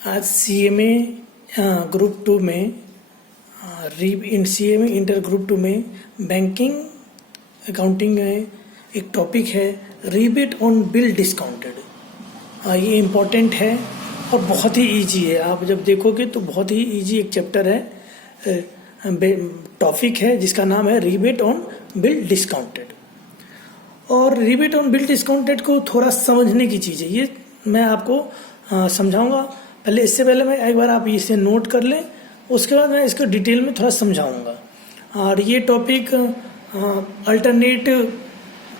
आज CMA group 2 में CMA inter group 2 में बैंकिंग अकाउंटिंग में एक टॉपिक है रीबेट ऑन बिल डिस्काउंटेड। ये इम्पोर्टेंट है और बहुत ही इजी है। आप जब देखोगे तो बहुत ही इजी एक चैप्टर है, टॉपिक है जिसका नाम है रीबेट ऑन बिल डिस्काउंटेड। और रीबेट ऑन बिल डिस्काउंटेड को थोड़ा समझने की चीज़ है, ये मैं आपको समझाऊंगा। इससे पहले मैं एक बार आप इसे नोट कर लें, उसके बाद मैं इसको डिटेल में थोड़ा समझाऊंगा। और ये टॉपिक अल्टरनेट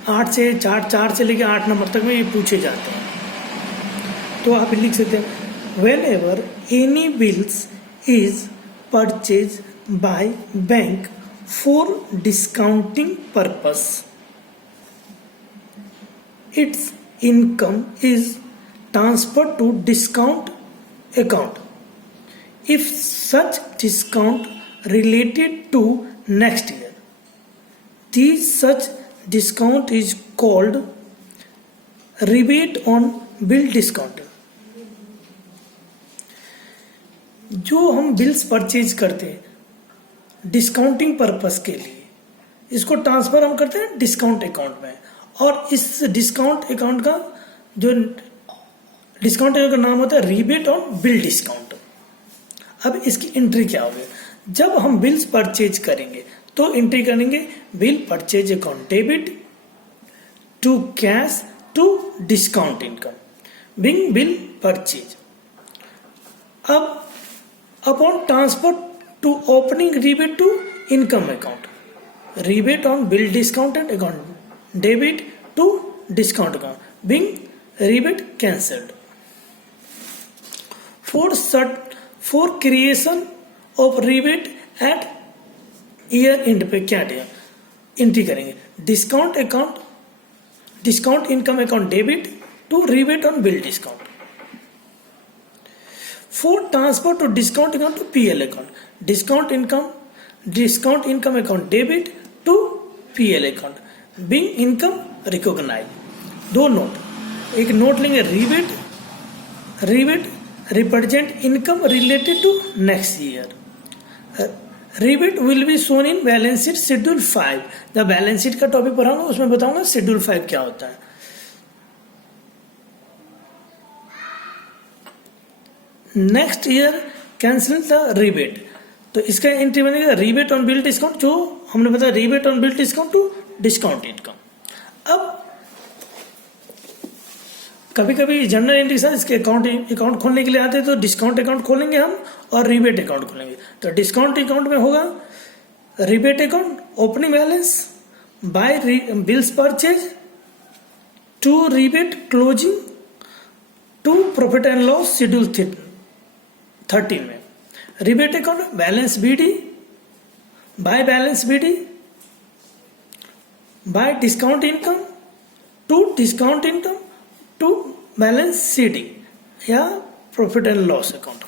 4 से लेकर 8 नंबर तक में ये पूछे जाते हैं। तो आप लिख सकते हैं when ever any bills is purchase by bank for discounting purpose, it's income is transferred to discount account if such discount related to next year. This such discount is called rebate on bill discount. जो हम bills purchase करते हैं discounting purpose के लिए, इसको transfer हम करते हैं डिस्काउंट अकाउंट में। और इस डिस्काउंट अकाउंट का जो डिस्काउंट का नाम होता है रीबेट ऑन बिल डिस्काउंट। अब इसकी एंट्री क्या होगी? जब हम बिल्स परचेज करेंगे तो एंट्री करेंगे bill purchase account debit to cash to discount income being bill purchase. अब upon transfer to opening rebate to income account, rebate on bill discounted account debit to discount account being rebate cancelled. For creation of rebate at year end पे क्या entry करेंगे? Discount account, discount income account debit to rebate on bill discount. For transfer to discount account to PL account, discount income account debit to PL account being income recognise. दो note, एक note लेंगे rebate represent income related to next year. Rebate will be shown in balance sheet schedule 5. जब balance sheet का topic पढ़ाऊंगा उसमें बताऊंगा schedule 5 क्या होता है। Next year cancel the rebate, तो इसका एंट्री बनेगा रीबेट ऑन बिल डिस्काउंट, जो हमने बताया rebate on bill discount to discount income. अब कभी कभी जनरल एंट्री के साथ इसके अकाउंट खोलने के लिए आते हैं तो डिस्काउंट अकाउंट खोलेंगे हम और रीबेट अकाउंट खोलेंगे। तो डिस्काउंट अकाउंट में होगा rebate account opening balance by bills purchase to rebate closing to profit and loss schedule 13 में। Rebate account balance BD by balance BD by discount income to balance CD या profit and loss account.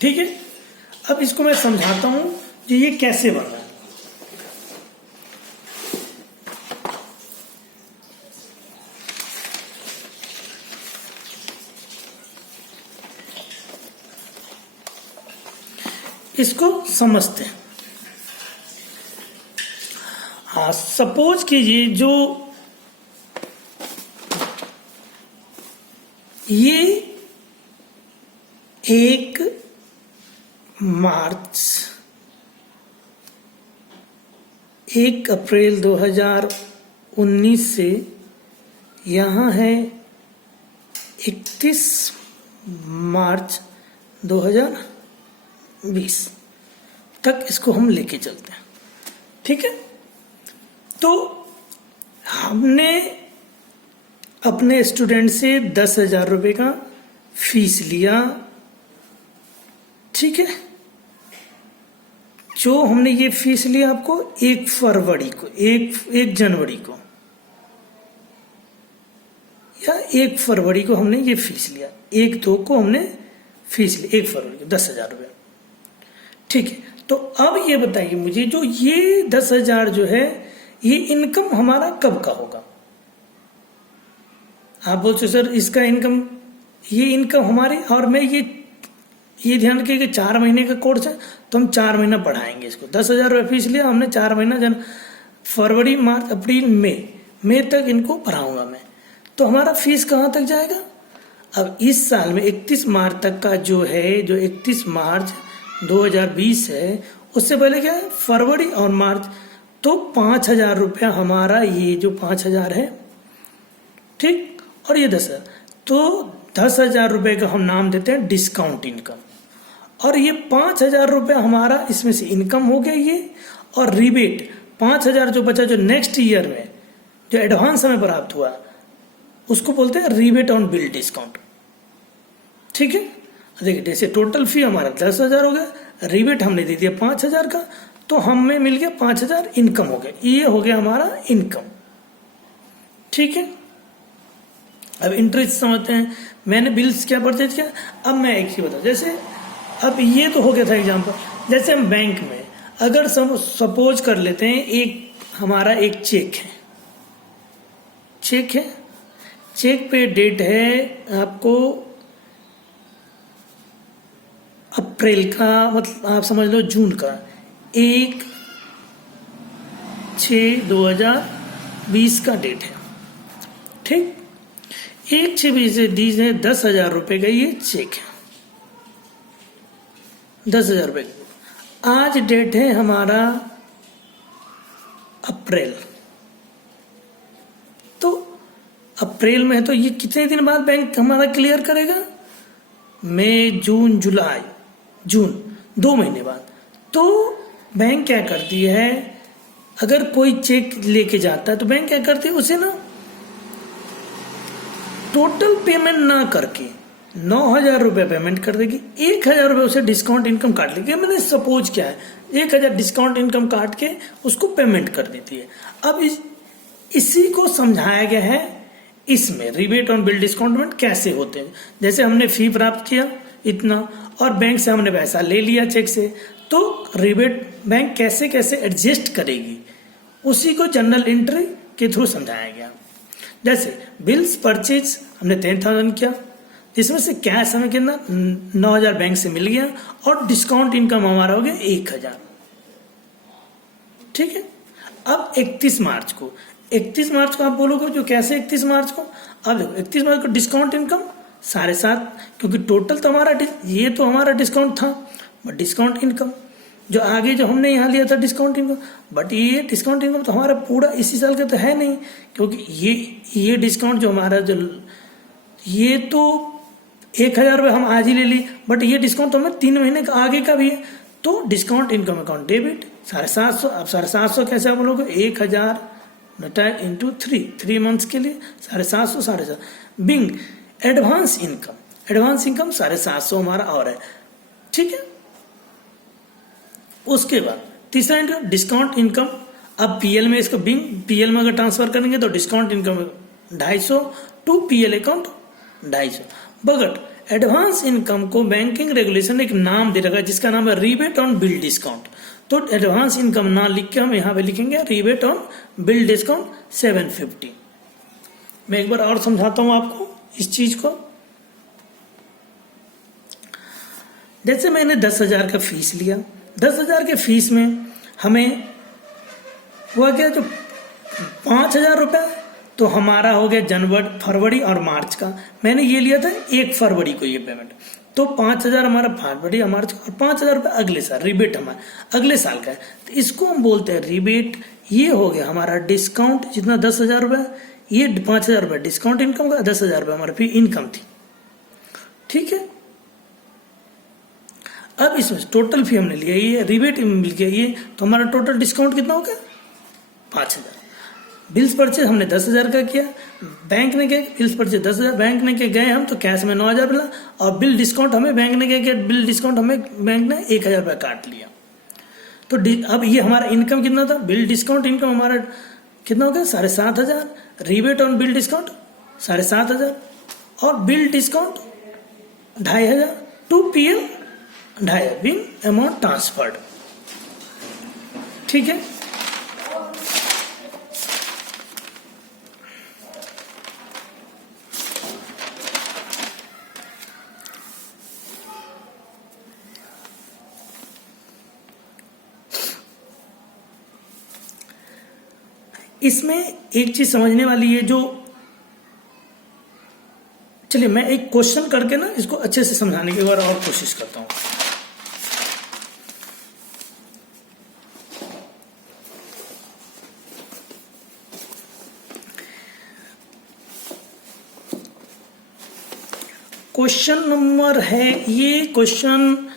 ठीक है, अब इसको मैं समझाता हूं कि ये कैसे बन रहा है। इसको समझते हैं। हाँ, सपोज कीजिए जो ये 1 अप्रैल 2019 से यहाँ है 31 मार्च 2020 तक इसको हम लेके चलते हैं। ठीक है, तो हमने अपने स्टूडेंट से 10,000 रुपये का फीस लिया। ठीक है, जो हमने ये फीस लिया आपको 1 फरवरी को, 1 जनवरी को या 1 फरवरी को हमने ये फीस लिया, 1-2 को हमने फीस ली, 1 फरवरी को 10,000 रुपये। ठीक है, तो अब ये बताइए मुझे जो ये 10,000 जो है ये इनकम हमारा कब का होगा? आप बोलते सर इसका इनकम ये इनकम हमारी, और मैं ये ध्यान रखिए कि 4 महीने का कोर्स है तो हम 4 महीना पढ़ाएंगे इसको। 10,000 रुपये फीस लिया हमने, 4 महीना फरवरी मार्च अप्रैल मई तक इनको पढ़ाऊंगा मैं। तो हमारा फीस कहाँ तक जाएगा? अब इस साल में 31 मार्च तक का जो 31 मार्च 2020 है, उससे पहले क्या है, फरवरी और मार्च, तो 5,000 रुपया हमारा, ये जो 5,000 है, ठीक, और ये 10,000, तो 10,000 रुपये का हम नाम देते हैं डिस्काउंट इनकम। और ये 5,000 रुपया हमारा इसमें से इनकम हो गया ये, और रिबेट 5,000 जो बचा, जो नेक्स्ट ईयर में जो एडवांस हमें प्राप्त हुआ, उसको बोलते हैं रिबेट ऑन बिल डिस्काउंट। ठीक है, देखिए जैसे टोटल फी हमारा 10,000 हो गया, रिबेट हमने दे दिया 5,000 का, तो हमें मिल गया 5,000 इनकम हो गया। ये हो गया हमारा इनकम। ठीक है, अब इंटरेस्ट समझते हैं। मैंने बिल्स क्या परचेज किया, अब मैं एक ही बताऊँ। जैसे अब ये तो हो गया था एग्जाम्पल, जैसे हम बैंक में अगर सपोज कर लेते हैं, हमारा एक चेक है, चेक पे डेट है आपको अप्रैल का, मतलब आप समझ लो जून का, 1/6/2020 का डेट है। ठीक, 1/6/2020 है, 10,000 रुपये का ये चेक है, 10,000 रुपये का। आज डेट है हमारा अप्रैल, तो अप्रैल में है, तो ये कितने दिन बाद बैंक हमारा क्लियर करेगा? मई, जून, जुलाई, जून, 2 महीने बाद। तो बैंक क्या करती है, अगर कोई चेक लेके जाता है तो बैंक क्या करती है, उसे ना टोटल पेमेंट ना करके 9,000 रुपये पेमेंट कर देगी, 1,000 रुपये उसे डिस्काउंट इनकम काट लेगी। मैंने सपोज क्या है, 1,000 डिस्काउंट इनकम काट के उसको पेमेंट कर देती है। अब इसी को समझाया गया है इसमें, रिबेट ऑन बिल डिस्काउंटमेंट कैसे होते हैं। जैसे हमने फी प्राप्त किया इतना, और बैंक से हमने पैसा ले लिया चेक से, तो रिबेट बैंक कैसे कैसे एडजस्ट करेगी, उसी को जनरल एंट्री के थ्रू समझाया गया। जैसे बिल्स परचेज हमने 10,000 किया, जिसमें से कैश हमें कितना 9,000 बैंक से मिल गया, और डिस्काउंट इनकम हमारा हो गया 1,000। ठीक है, अब 31 मार्च को आप बोलोगे जो कैसे 31 मार्च को, अब देखो 31 मार्च को डिस्काउंट इनकम 7.5, क्योंकि टोटल तो हमारा ये तो हमारा डिस्काउंट था, बट डिस्काउंट इनकम जो आगे जो हमने यहाँ लिया था डिस्काउंट इनकम, बट ये डिस्काउंट इनकम तो हमारा पूरा इसी साल का तो है नहीं, क्योंकि ये डिस्काउंट जो हमारा जो ये तो 1,000 रुपये हम आज ही ले ली, बट ये डिस्काउंट तो हमें 3 महीने का आगे का भी है। तो डिस्काउंट इनकम अकाउंट डेबिट 750। अब 750 कैसे आप बोलोगे, 1,000 इंटू 3 मंथ्स के लिए 750 बिंग एडवांस इनकम 750 हमारा और है। ठीक है, उसके बाद तीसरा इनकम डिस्काउंट इनकम। अब पीएल में इसको बिंग पीएल में अगर ट्रांसफर करेंगे तो discount income 250 to PL account 250। But advance income को बैंकिंग रेगुलेशन ने एक नाम दे रखा है जिसका नाम है रिबेट ऑन बिल डिस्काउंट। तो एडवांस इनकम ना लिख के हम यहाँ पे लिखेंगे रिबेट ऑन बिल डिस्काउंट 750। मैं एक बार और समझाता हूँ आपको इस चीज को। जैसे मैंने 10,000 का फीस लिया, 10,000 के फीस में हमें हुआ क्या, जो 5,000 रुपये तो हमारा हो गया जनवरी, फरवरी और मार्च का। मैंने ये लिया था 1 फरवरी को ये पेमेंट, तो 5,000 हमारा फरवरी मार्च और 5,000 रुपये अगले साल रिबेट हमारा अगले साल का है। तो इसको हम बोलते हैं रिबेट। ये हो गया हमारा डिस्काउंट, जितना 10,000 रुपये, ये 5,000 रुपये डिस्काउंट इनकम का, 10,000 रुपये हमारा फी इनकम थी। ठीक है, अब इसमें टोटल फी हमने लिया, ये रिबेट मिल गया ये, तो हमारा टोटल डिस्काउंट कितना हो गया 5,000। बिल्स परचेज हमने 10,000 का किया, बैंक ने क्या बिल्स परचेज 10,000 बैंक ने क्या गए हम तो कैश में 9,000 मिला, और बिल डिस्काउंट हमें बैंक ने क्या किया, बिल डिस्काउंट हमें बैंक ने 1,000 रुपये काट लिया। तो अब ये हमारा इनकम कितना था, बिल डिस्काउंट इनकम हमारा कितना हो गया 7,500, रिबेट ऑन बिल डिस्काउंट 7,500 और bill discount 2,500 to PL 2,500 being amount transferred. ठीक है, इसमें एक चीज समझने वाली है, जो चलिए मैं एक क्वेश्चन करके ना इसको अच्छे से समझाने की बार और कोशिश करता हूं। क्वेश्चन नंबर है ये, क्वेश्चन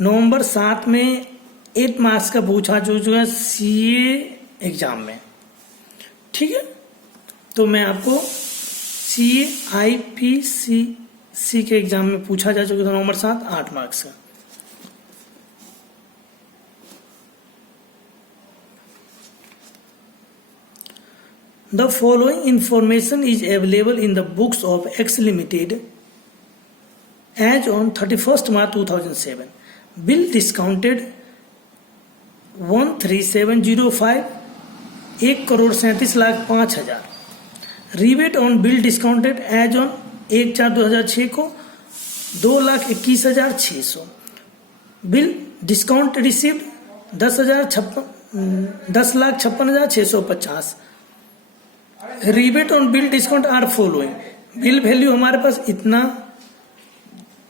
नवंबर 7 में 8 मार्क्स का पूछा जो है सीए एग्जाम में, ठीक है। तो मैं आपको सीए आईपीसीसी के एग्जाम में पूछा जा चुका था नवंबर 7, 8 मार्क्स का। The following information is available in the books of X Limited as on 31st March 2007. Bill discounted 13705, 1,37,05,000. Rebate on bill discounted as on 1/4/2006 को 2,21,600. Bill discount received 10,56,650. Rebate on bill discount are following. Bill value हमारे पास इतना,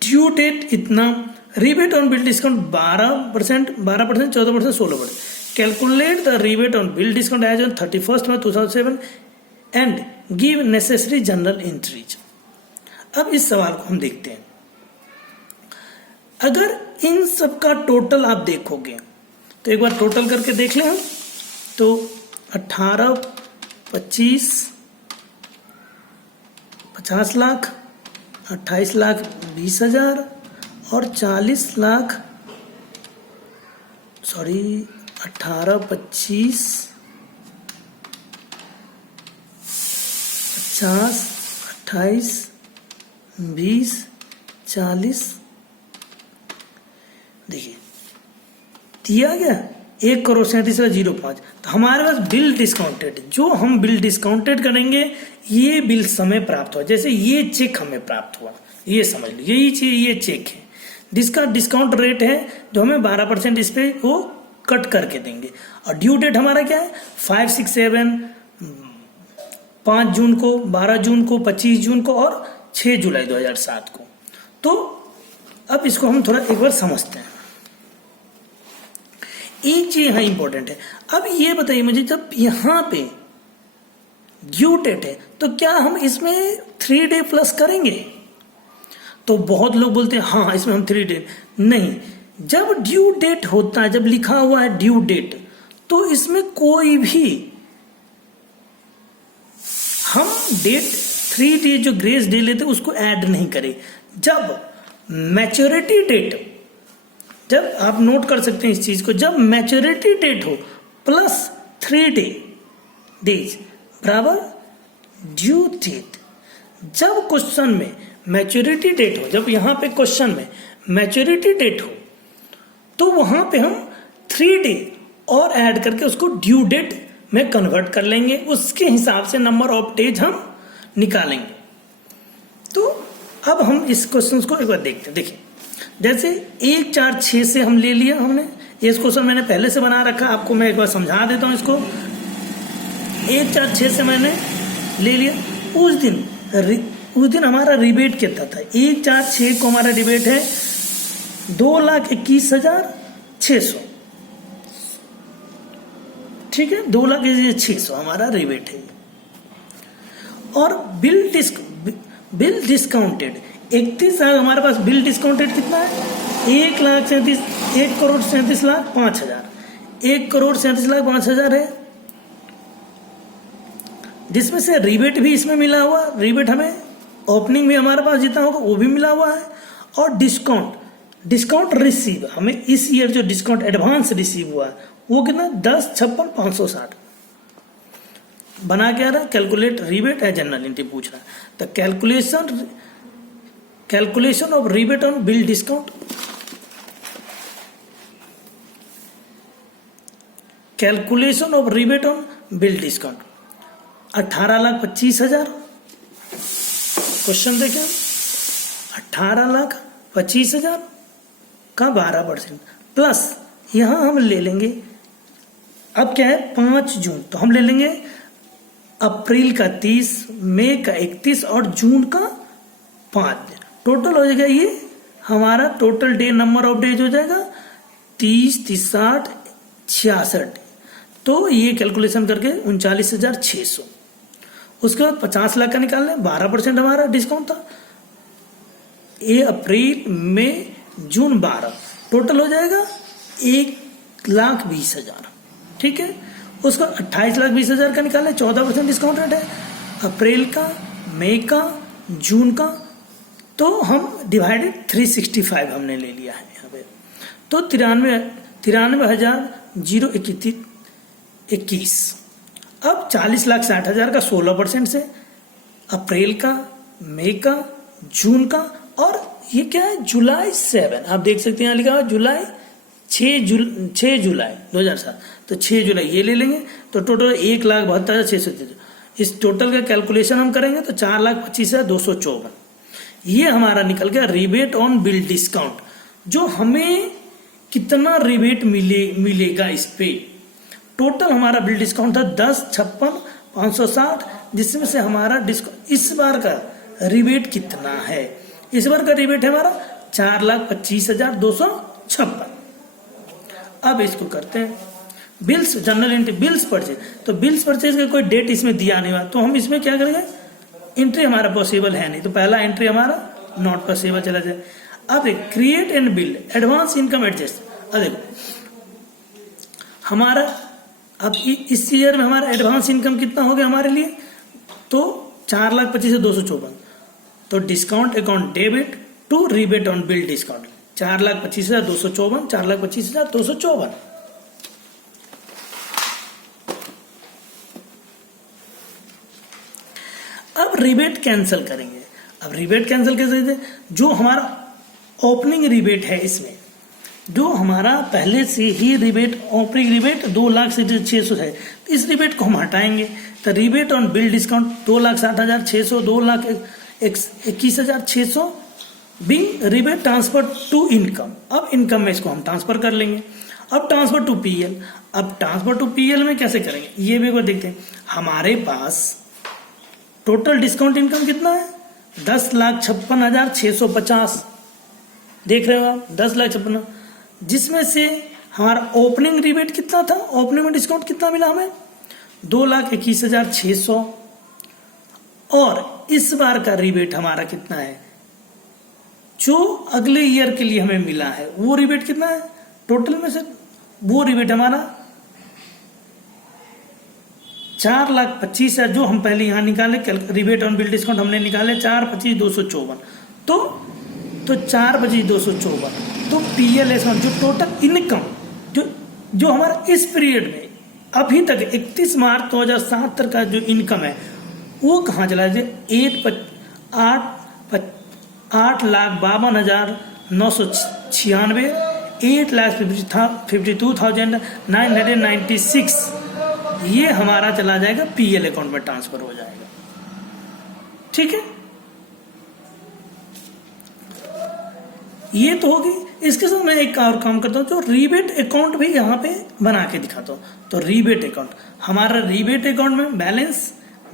due date इतना, rebate on bill discount 12%, 14%, 16%। Calculate the rebate on bill discount as on 31st March 2007 and give necessary journal entries. अब इस सवाल को हम देखते हैं। अगर इन सब का टोटल आप देखोगे तो एक बार टोटल करके देख लें हम, तो 18, 25, 50 लाख, 28,20,000 और 40,00,000, 18, 25, 50, 28, 20, 40, देखिए दिया गया 1,37,05। तो हमारे पास बिल डिस्काउंटेड, जो हम बिल डिस्काउंटेड करेंगे ये बिल समय प्राप्त हुआ। जैसे ये चेक हमें प्राप्त हुआ, ये समझ लो यही चीज, ये चेक है जिसका डिस्काउंट रेट है जो हमें 12% इस पे वो कट करके देंगे। और ड्यू डेट हमारा क्या है 5, 6, 7, 5 जून को, 12 जून को, 25 जून को और 6 जुलाई 2007 को। तो अब इसको हम थोड़ा एक बार समझते हैं। एक चीज यहाँ इंपॉर्टेंट है। अब ये बताइए मुझे, जब यहाँ पे ड्यू डेट है तो क्या हम इसमें 3 डे प्लस करेंगे? तो बहुत लोग बोलते हैं हाँ इसमें हम 3 डे नहीं। जब ड्यू डेट होता है, जब लिखा हुआ है ड्यू डेट, तो इसमें कोई भी हम डेट 3 डे जो ग्रेस डे लेते उसको ऐड नहीं करें। जब मैच्योरिटी डेट, जब आप नोट कर सकते हैं इस चीज को, जब मैच्योरिटी डेट हो प्लस 3 डेज बराबर ड्यू डेट। जब क्वेश्चन में मैच्योरिटी डेट हो, जब यहां पे क्वेश्चन में मैच्योरिटी डेट हो, तो वहां पे हम 3 डे और ऐड करके उसको ड्यू डेट में कन्वर्ट कर लेंगे। उसके हिसाब से नंबर ऑफ डेज हम निकालेंगे। तो अब हम इस क्वेश्चन को एक बार देखते हैं। देखिए जैसे 1, 4, 6 से हम ले लिया हमने, इस क्वेश्चन मैंने पहले से बना रखा, आपको मैं एक बार समझा देता हूं इसको। 1, 4, 6 से मैंने ले लिया। उस दिन हमारा रिबेट कितना था? 1, 4, 6 को हमारा रिबेट है 2,21,600, ठीक है, 2,21,600 हमारा रिबेट है। और बिल डिस्काउंटेड 31 हमारे पास बिल डिस्काउंटेड कितना है? 1,37,05,000, 1,37,05,000 है, जिसमें से रिबेट भी इसमें मिला हुआ। रिबेट हमें ओपनिंग में हमारे पास जितना होगा वो भी मिला हुआ है। और डिस्काउंट रिसीव हमें इस ईयर जो डिस्काउंट एडवांस रिसीव हुआ है वो कितना 10,56,560 बना क्या रहा? कैलकुलेट रिबेट है, जनरल एंट्री पूछ रहा है। तो calculation of rebate on bill discount, calculation of rebate on bill discount 18,25,000। Question देखें, 18,25,000 का 12% प्लस यहां हम ले लेंगे, अब क्या है 5 जून, तो हम ले लेंगे अप्रैल का 30, मई का 31 और जून का 5। टोटल हो जाएगा ये हमारा total day number of days हो जाएगा 30, 30, 60, 66। तो ये कैलकुलेशन करके 39,600। उसके बाद 50 लाख का निकाल लें, 12% हमारा डिस्काउंट था। ये अप्रैल, मई, जून 12, टोटल हो जाएगा 1,20,000। ठीक है, उसको 28,20,000 का निकालें, 14% डिस्काउंट रेट है अप्रैल का, मई का, जून का। तो हम डिवाइडेड 365 हमने ले लिया है यहाँ पे। तो 93,021। अब 40,60,000 का 16% से अप्रैल का, मई का, जून का, और ये क्या है जुलाई 7। आप देख सकते हैं यहाँ लिखा हुआ जुलाई 6 जुलाई 2007। तो 6 जुलाई ये ले लेंगे तो टोटल 1,72,600। इस टोटल का कैलकुलेशन हम करेंगे तो 4,25,254 ये हमारा निकल गया रिबेट ऑन बिल डिस्काउंट। जो हमें कितना रिबेट मिलेगा इस पे, टोटल हमारा बिल डिस्काउंट था 10,56,560, जिसमें से हमारा डिस्काउंट इस बार का रिबेट कितना है। इस बार का रिबेट है हमारा 4,25,256। अब इसको करते हैं bills, general entry bills purchase. तो बिल्स परचेज का कोई डेट इसमें दिया नहीं हुआ, तो हम इसमें क्या करेंगे, एंट्री हमारा पॉसिबल है नहीं, तो पहला एंट्री हमारा नॉट पॉसिबल चला जाए। अब create and bill advance income adjust. अब देखो हमारा अब इस ईयर में हमारा एडवांस इनकम कितना हो गया हमारे लिए, तो 4,25,254। तो discount account debit to rebate on bill discount 4,25,254, 4,25,254। अब रिबेट कैंसिल करेंगे। अब रिबेट कैंसिल कैसे करते, जो हमारा ओपनिंग रिबेट है इसमें जो हमारा पहले से ही रिबेट ओपनिंग रिबेट 2,60,600 है, तो इस रिबेट को हम हटाएंगे। तो rebate on bill discount 2,60,600, 2,21,600 being rebate transfer to income. अब इनकम में इसको हम ट्रांसफर कर लेंगे। अब ट्रांसफर टू पीएल। अब ट्रांसफर टू पीएल में कैसे करेंगे ये भी देखते हैं। हमारे पास टोटल डिस्काउंट इनकम कितना है, 10,56,650। देख रहे हो आप, 10,56,000, जिसमें से हमारा ओपनिंग रिबेट कितना था, ओपनिंग में डिस्काउंट कितना मिला हमें, 2,21,600। और इस बार का रिबेट हमारा कितना है, जो अगले ईयर के लिए हमें मिला है वो रिबेट कितना है, टोटल में से वो रिबेट हमारा 4,25,000 जो हम पहले यहाँ निकाले। रिबेट ऑन बिल डिस्काउंट हमने निकाले 4,25,254। तो 4,25,254 तो पीएलएस जो टोटल इनकम जो हमारा इस पीरियड में अभी तक 31 मार्च 2007 तक का जो इनकम है वो कहाँ चला जाए, 8,52,996, 8,52,996 ये हमारा चला जाएगा पीएल अकाउंट में ट्रांसफर हो जाएगा। ठीक है, ये तो होगी। इसके साथ मैं एक और काम करता हूँ, जो रीबेट अकाउंट भी यहाँ पे बना के दिखाता हूँ। तो रीबेट अकाउंट, हमारा रीबेट अकाउंट में बैलेंस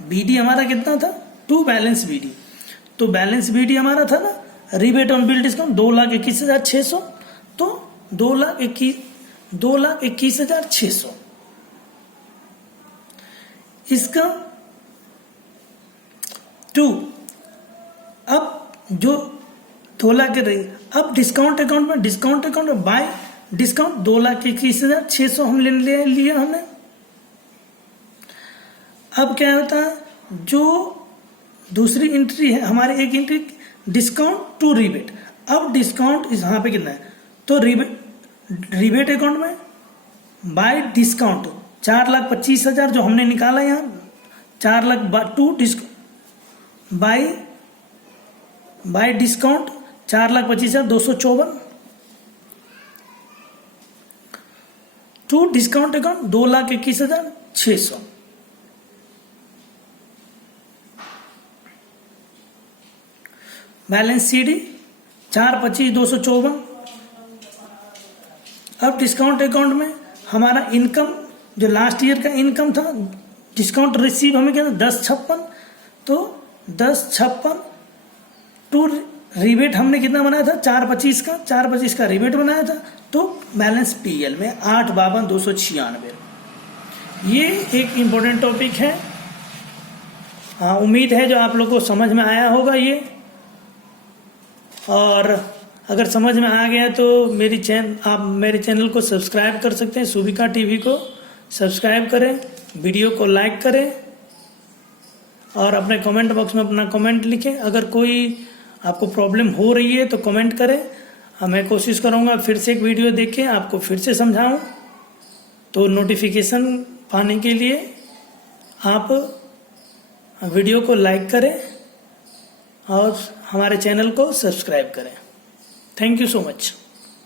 बीडी हमारा कितना था, 2 बैलेंस बीडी। तो बैलेंस बीडी हमारा था ना रीबेट ऑन बिल डिस्काउंट 2,21,600। तो 2,21,600 इसका 2। अब जो 2 लाख के रही, अब डिस्काउंट अकाउंट में बाय डिस्काउंट 2,21,600 हम ले लिया हमने। अब क्या होता है, जो दूसरी एंट्री है हमारी, एक एंट्री डिस्काउंट टू रिबेट। अब डिस्काउंट यहाँ पे कितना है, तो रिबेट अकाउंट में बाय डिस्काउंट 4,25,000 जो हमने निकाला यहाँ, 4 lakh to by discount 4,25,254 to discount account 2,21,600। Balance CD 4,25,254। अब डिस्काउंट अकाउंट में हमारा इनकम जो लास्ट ईयर का इनकम था डिस्काउंट रिसीव हमें क्या था 1056, तो 1056 टू रिबेट हमने कितना बनाया था 425 का, 425 का रिबेट बनाया था, तो बैलेंस पीएल में 852,296। ये एक इम्पोर्टेंट टॉपिक है। हाँ, उम्मीद है जो आप लोग को समझ में आया होगा ये, और अगर समझ में आ गया तो आप मेरे चैनल को सब्सक्राइब कर सकते हैं, सुविका टीवी को सब्सक्राइब करें, वीडियो को लाइक करें और अपने कमेंट बॉक्स में अपना कमेंट लिखें। अगर कोई आपको प्रॉब्लम हो रही है तो कमेंट करें, मैं कोशिश करूँगा फिर से एक वीडियो देख के आपको फिर से समझाऊँ। तो नोटिफिकेशन पाने के लिए आप वीडियो को लाइक करें और हमारे चैनल को सब्सक्राइब करें। Thank you so much.